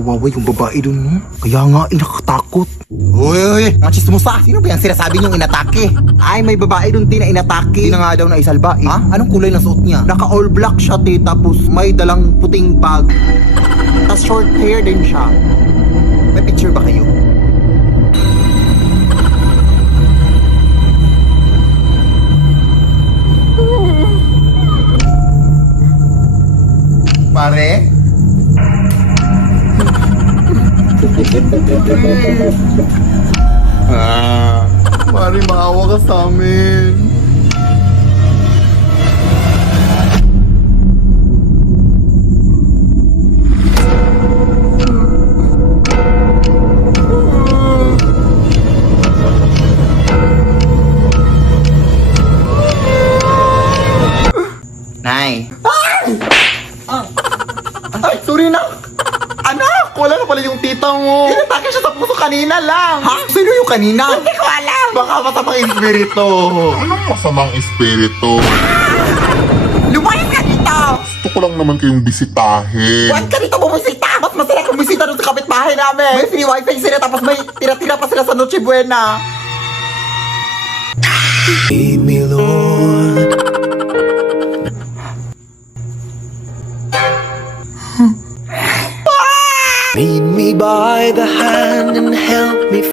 kawawa yung babae dun, no? Kaya nga, nakakatakot. Uy, mga chismosa. Sino ba yung sinasabi niyong inatake? Ay, may babae dun, na inatake. Di na nga daw na isalba, eh. Ha? Anong kulay na suot niya? Naka all black siya, tapos may dalang puting bag. Tapos short hair din siya. May picture ba kayo? Pare? Pare, maawa ka sa amin. Nay. Ay, sorry na. Anak, wala na pala yung tita mo. Inatake siya sa puso kanina lang. Ha? Sino yung kanina? Hindi ko alam. Baka masamang espiritu. Anong masamang espiritu? Lumayas ka dito. Gusto ko lang naman kayong bisitahin. Huwag ka dito bumisita. Mas masaya kung bisita doon sa kapitbahay namin. May free wifi sila tapos may tira-tira pa sila sa Noche Buena. Lead me, Lord. Lead me by the hand and help me.